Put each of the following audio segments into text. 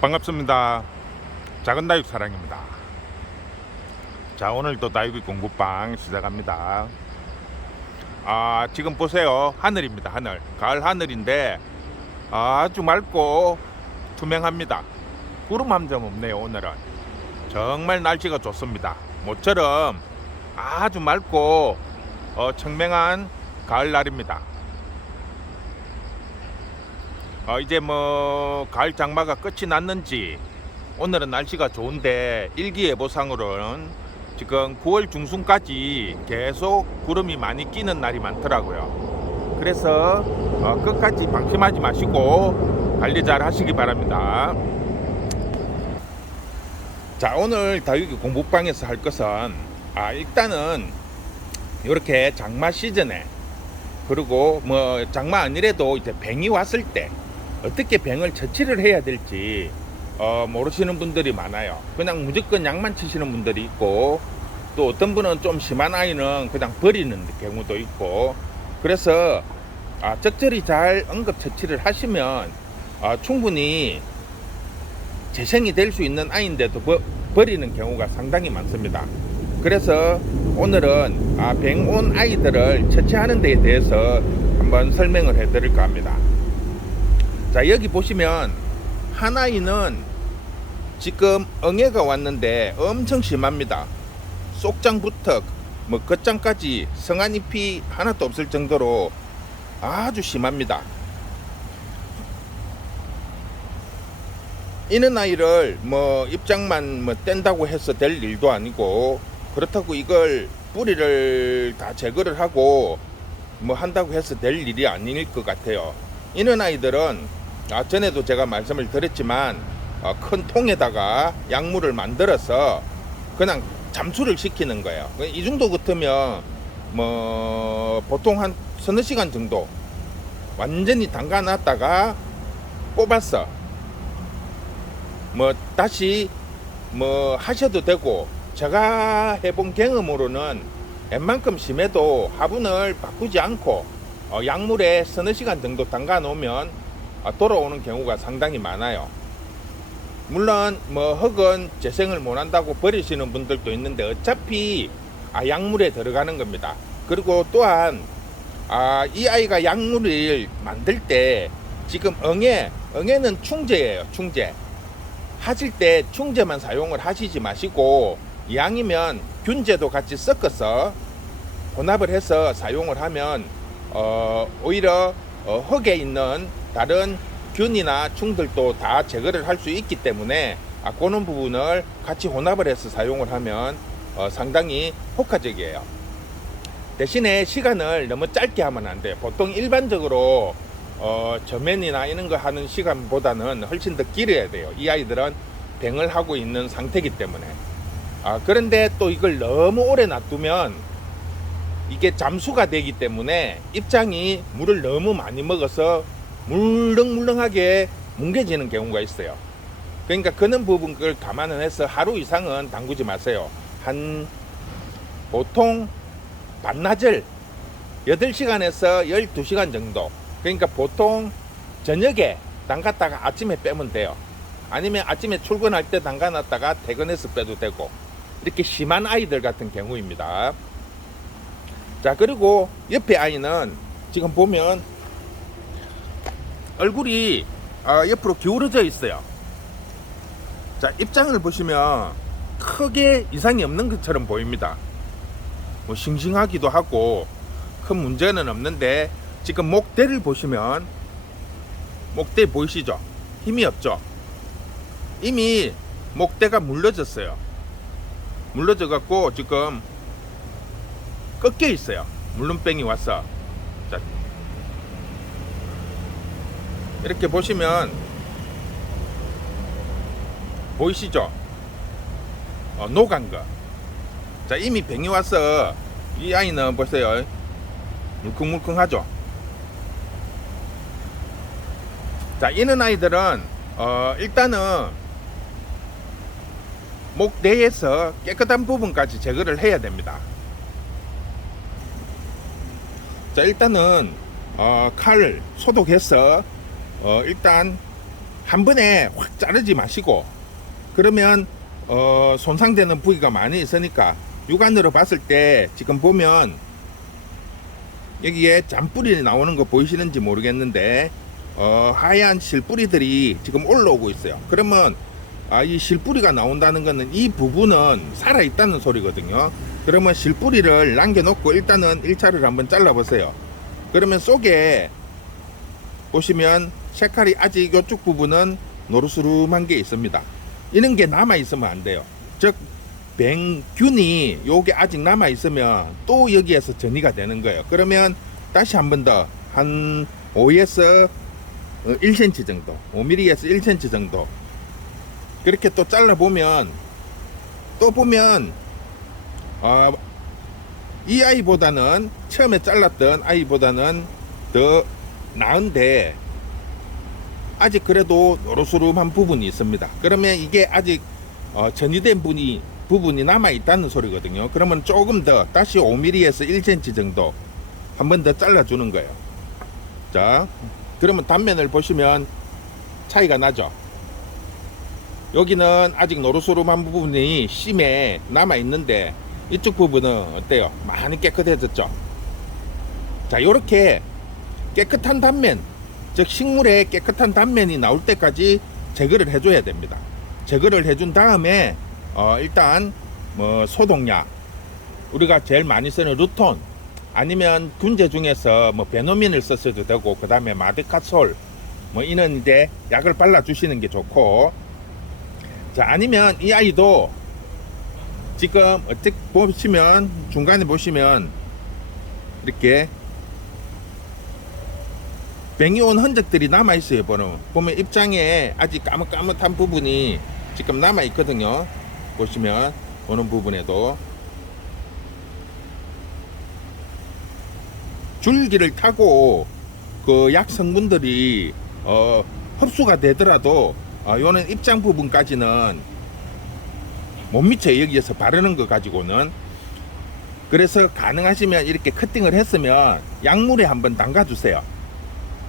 반갑습니다. 작은 다육 사랑입니다. 자, 오늘도 다육이 공부방 시작합니다. 지금 보세요. 하늘입니다. 하늘. 가을 하늘인데 아주 맑고 투명합니다. 구름 한 점 없네요. 오늘은 정말 날씨가 좋습니다. 모처럼 아주 맑고 청명한 가을 날입니다. 이제 가을 장마가 끝이 났는지 오늘은 날씨가 좋은데 일기예보상으로는 지금 9월 중순까지 계속 구름이 많이 끼는 날이 많더라고요. 그래서 끝까지 방심하지 마시고 관리 잘 하시기 바랍니다. 자, 오늘 다육이 공부방에서 할 것은 일단은 이렇게 장마 시즌에, 그리고 장마 아니래도 이제 뱅이 왔을 때 어떻게 뱅을 처치를 해야 될지 모르시는 분들이 많아요. 그냥 무조건 약만 치시는 분들이 있고, 또 어떤 분은 좀 심한 아이는 그냥 버리는 경우도 있고, 그래서 적절히 잘 응급 처치를 하시면 충분히 재생이 될 수 있는 아이인데도 버리는 경우가 상당히 많습니다. 그래서 오늘은 뱅 온 아이들을 처치하는 데에 대해서 한번 설명을 해 드릴까 합니다. 자, 여기 보시면 한 아이는 지금 응애가 왔는데 엄청 심합니다. 쏙장부터 겉장까지 성한잎이 하나도 없을 정도로 아주 심합니다. 이런 아이를 입장만 뗀다고 해서 될 일도 아니고, 그렇다고 이걸 뿌리를 다 제거를 하고 한다고 해서 될 일이 아닐 것 같아요. 이런 아이들은 전에도 제가 말씀을 드렸지만 큰 통에다가 약물을 만들어서 그냥 잠수를 시키는 거예요. 이 정도 같으면 보통 한 서너 시간 정도 완전히 담가 놨다가 뽑았어 다시 하셔도 되고, 제가 해본 경험으로는 웬만큼 심해도 화분을 바꾸지 않고 약물에 서너 시간 정도 담가 놓으면 돌아오는 경우가 상당히 많아요. 물론 흙은 재생을 못한다고 버리시는 분들도 있는데 어차피 약물에 들어가는 겁니다. 그리고 또한 이 아이가 약물을 만들 때 지금 응애는 충제예요. 충제 하실 때 충제만 사용을 하시지 마시고, 양이면 균제도 같이 섞어서 혼합을 해서 사용을 하면 오히려 흙에 있는 다른 균이나 충들도 다 제거를 할 수 있기 때문에 그런 부분을 같이 혼합을 해서 사용을 하면 상당히 효과적이에요. 대신에 시간을 너무 짧게 하면 안 돼요. 보통 일반적으로 저면이나 이런 거 하는 시간보다는 훨씬 더 길어야 돼요. 이 아이들은 뱅을 하고 있는 상태이기 때문에. 그런데 또 이걸 너무 오래 놔두면 이게 잠수가 되기 때문에 입장이 물을 너무 많이 먹어서 물렁물렁하게 뭉개지는 경우가 있어요. 그러니까 그런 부분을 감안을 해서 하루 이상은 담그지 마세요. 보통 반나절 8시간에서 12시간 정도, 그러니까 보통 저녁에 담갔다가 아침에 빼면 돼요. 아니면 아침에 출근할 때 담가놨다가 퇴근해서 빼도 되고, 이렇게 심한 아이들 같은 경우입니다. 자, 그리고 옆에 아이는 지금 보면 얼굴이 옆으로 기울어져 있어요. 자, 입장을 보시면 크게 이상이 없는 것처럼 보입니다. 싱싱하기도 하고 큰 문제는 없는데, 지금 목대를 보시면 목대 보이시죠? 힘이 없죠? 이미 목대가 물러졌어요. 물러져 갖고 지금 꺾여 있어요. 물름병이 와서. 자, 이렇게 보시면 보이시죠? 녹은 거. 자, 이미 병이 와서 이 아이는 보세요. 물컹물컹하죠? 자, 이런 아이들은 일단은 목 내에서 깨끗한 부분까지 제거를 해야 됩니다. 자, 일단은 칼 소독해서 일단 한 번에 확 자르지 마시고, 그러면 손상되는 부위가 많이 있으니까 육안으로 봤을 때 지금 보면 여기에 잔뿌리 나오는 거 보이시는지 모르겠는데 하얀 실뿌리들이 지금 올라오고 있어요. 그러면 이 실뿌리가 나온다는 것은 이 부분은 살아있다는 소리거든요. 그러면 실뿌리를 남겨놓고 일단은 1차를 한번 잘라보세요. 그러면 속에 보시면 색깔이 아직 이쪽 부분은 노르스름한 게 있습니다. 이런 게 남아있으면 안 돼요. 즉 뱅균이 요게 아직 남아있으면 또 여기에서 전이가 되는 거예요. 그러면 다시 한 번 더 한 5에서 1cm 정도, 5mm에서 1cm 정도 그렇게 또 잘라보면 또 보면 이 아이보다는 처음에 잘랐던 아이보다는 더 나은데 아직 그래도 노르스름한 부분이 있습니다. 그러면 이게 아직 전이된 부분이 남아 있다는 소리거든요. 그러면 조금 더 다시 5mm에서 1cm 정도 한 번 더 잘라주는 거예요. 자, 그러면 단면을 보시면 차이가 나죠. 여기는 아직 노르스름한 부분이 심에 남아 있는데 이쪽 부분은 어때요? 많이 깨끗해졌죠. 자, 요렇게 깨끗한 단면, 즉 식물의 깨끗한 단면이 나올 때까지 제거를 해줘야 됩니다. 제거를 해준 다음에 일단 뭐 소독약, 우리가 제일 많이 쓰는 루톤, 아니면 균제 중에서 뭐 베노민을 썼어도 되고, 그 다음에 마드카솔 뭐 이런 이제 약을 발라 주시는 게 좋고, 자, 아니면 이 아이도 지금 어떻게 보시면 중간에 보시면 이렇게 뱅이 온 흔적들이 남아 있어요. 보면 입장에 아직 까뭇까뭇한 부분이 지금 남아 있거든요. 보시면 보는 부분에도 줄기를 타고 그 약 성분들이 흡수가 되더라도 요는 입장 부분까지는 못 미쳐요. 여기에서 바르는 거 가지고는. 그래서 가능하시면 이렇게 커팅을 했으면 약물에 한번 담가 주세요.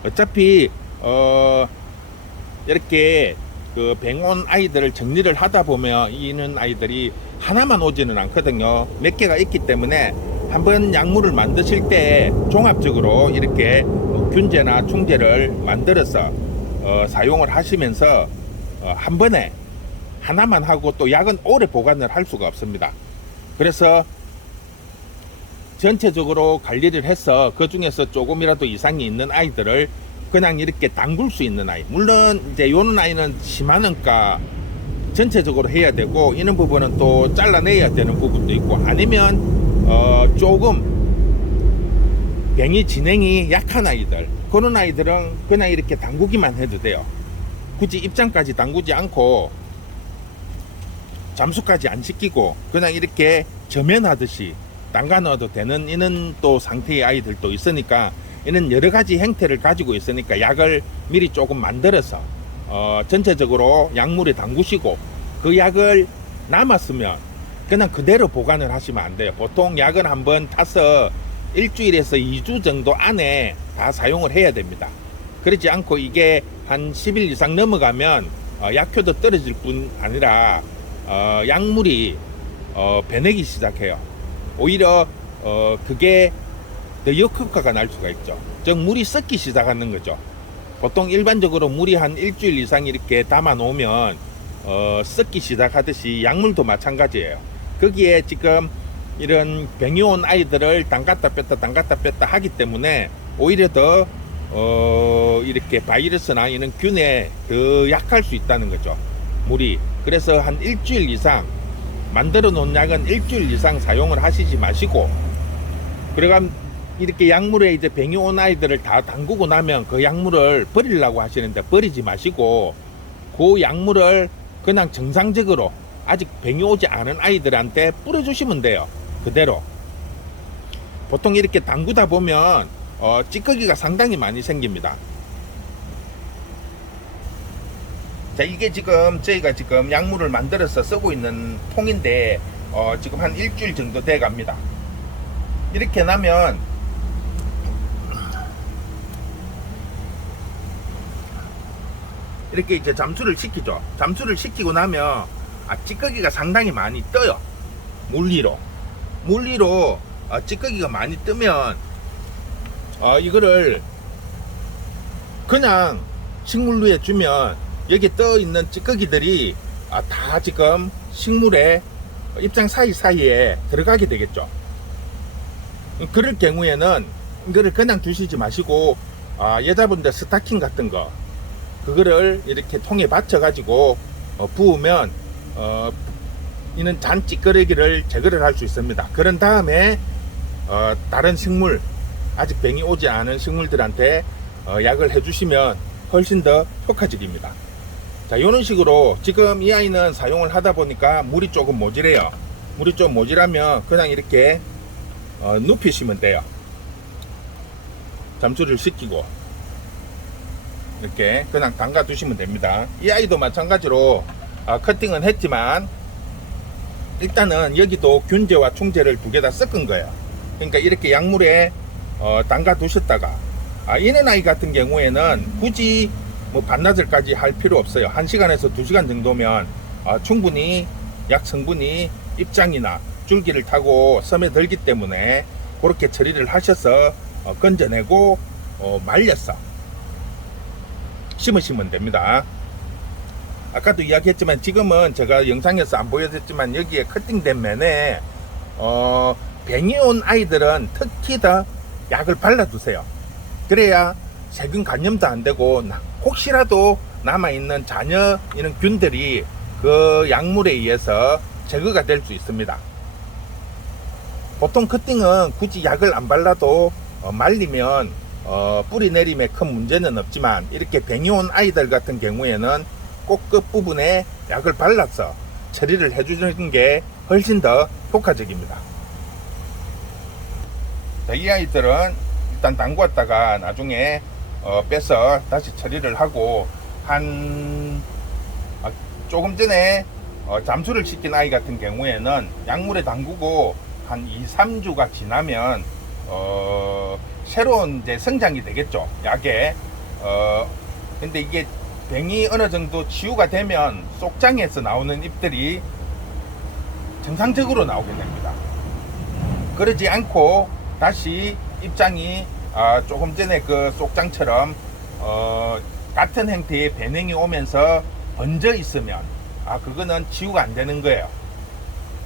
어차피 이렇게 그 뱅온 아이들을 정리를 하다 보면 이는 아이들이 하나만 오지는 않거든요. 몇 개가 있기 때문에 한번 약물을 만드실 때 종합적으로 이렇게 균제나 충제를 만들어서 사용을 하시면서 한 번에 하나만 하고 또 약은 오래 보관을 할 수가 없습니다. 그래서 전체적으로 관리를 해서 그 중에서 조금이라도 이상이 있는 아이들을 그냥 이렇게 담글 수 있는 아이, 물론 이제 요런 아이는 심하니까 전체적으로 해야 되고 이런 부분은 또 잘라내야 되는 부분도 있고, 아니면 조금 뱅이 진행이 약한 아이들, 그런 아이들은 그냥 이렇게 담그기만 해도 돼요. 굳이 입장까지 담그지 않고 잠수까지 안 시키고 그냥 이렇게 저면하듯이 담가 넣어도 되는 이런 또 상태의 아이들도 있으니까, 이는 여러 가지 형태를 가지고 있으니까 약을 미리 조금 만들어서 전체적으로 약물에 담그시고, 그 약을 남았으면 그냥 그대로 보관을 하시면 안 돼요. 보통 약을 한번 타서 일주일에서 2주 정도 안에 다 사용을 해야 됩니다. 그렇지 않고 이게 한 10일 이상 넘어가면 약효도 떨어질 뿐 아니라 약물이 배내기 시작해요. 오히려 그게 더 역효과가 날 수가 있죠. 즉 물이 썩기 시작하는 거죠. 보통 일반적으로 물이 한 일주일 이상 이렇게 담아 놓으면 썩기 시작하듯이 약물도 마찬가지예요. 거기에 지금 이런 뱅이 온 아이들을 담갔다 뺐다 하기 때문에 오히려 더 이렇게 바이러스나 이런 균에 더 약할 수 있다는 거죠, 물이. 그래서 한 일주일 이상 만들어 놓은 약은 일주일 이상 사용을 하시지 마시고, 그래가 이렇게 약물에 이제 뱅이 온 아이들을 다 담그고 나면 그 약물을 버리려고 하시는데 버리지 마시고, 그 약물을 그냥 정상적으로 아직 뱅이 오지 않은 아이들한테 뿌려주시면 돼요. 그대로. 보통 이렇게 담그다 보면 찌꺼기가 상당히 많이 생깁니다. 자, 이게 지금 저희가 지금 약물을 만들어서 쓰고 있는 통인데 지금 한 일주일 정도 돼 갑니다. 이렇게 나면 이렇게 이제 잠수를 시키죠. 잠수를 시키고 나면 찌꺼기가 상당히 많이 떠요. 물리로 찌꺼기가 많이 뜨면 이거를 그냥 식물류에 주면 여기 떠 있는 찌꺼기들이 다 지금 식물의 입장 사이사이에 들어가게 되겠죠. 그럴 경우에는 이거를 그냥 두시지 마시고 여자분들 스타킹 같은 거 그거를 이렇게 통에 받쳐 가지고 부으면 이는 잔 찌꺼기를 제거를 할 수 있습니다. 그런 다음에 다른 식물 아직 병이 오지 않은 식물들한테 약을 해주시면 훨씬 더 효과적입니다. 자, 이런 식으로 지금 이 아이는 사용을 하다 보니까 물이 조금 모자래요. 물이 좀 모자라면 그냥 이렇게 눕히시면 돼요. 잠수를 시키고 이렇게 그냥 담가 두시면 됩니다. 이 아이도 마찬가지로 커팅은 했지만 일단은 여기도 균제와 충제를 두 개 다 섞은 거예요. 그러니까 이렇게 약물에 담가 두셨다가 이런 아이 같은 경우에는 굳이 뭐 반나절까지 할 필요 없어요. 1시간에서 2시간 정도면 충분히 약 성분이 입장이나 줄기를 타고 스며들기 때문에 그렇게 처리를 하셔서 건져내고 말려서 심으시면 됩니다. 아까도 이야기했지만 지금은 제가 영상에서 안 보여줬지만 여기에 커팅된 면에 병이 온 아이들은 특히 더 약을 발라두세요. 그래야 세균 감염도 안 되고 혹시라도 남아있는 잔여 이런 균들이 그 약물에 의해서 제거가 될 수 있습니다. 보통 커팅은 굳이 약을 안 발라도 말리면 뿌리 내림에 큰 문제는 없지만 이렇게 병이 온 아이들 같은 경우에는 꼭 끝부분에 약을 발라서 처리를 해주는 게 훨씬 더 효과적입니다. 자, 이 아이들은 일단 담궜다가 나중에 빼서 다시 처리를 하고 조금 전에 잠수를 시킨 아이 같은 경우에는 약물에 담그고 한 2-3주가 지나면 새로운 이제 성장이 되겠죠, 약에. 근데 이게 병이 어느 정도 치유가 되면 속장에서 나오는 잎들이 정상적으로 나오게 됩니다. 그러지 않고 다시 입장이 조금 전에 그 속장처럼 같은 형태의 변형이 오면서 번져 있으면 그거는 치유가 안 되는 거예요.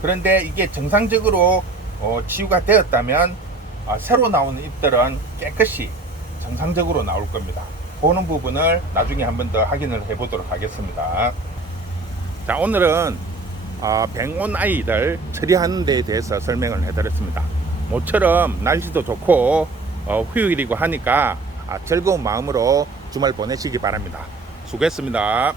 그런데 이게 정상적으로 치유가 되었다면 새로 나오는 잎들은 깨끗이 정상적으로 나올 겁니다. 보는 부분을 나중에 한 번 더 확인을 해 보도록 하겠습니다. 자, 오늘은 병 온 아이들 처리하는 데에 대해서 설명을 해 드렸습니다. 모처럼 날씨도 좋고 휴일이고 하니까 즐거운 마음으로 주말 보내시기 바랍니다. 수고했습니다.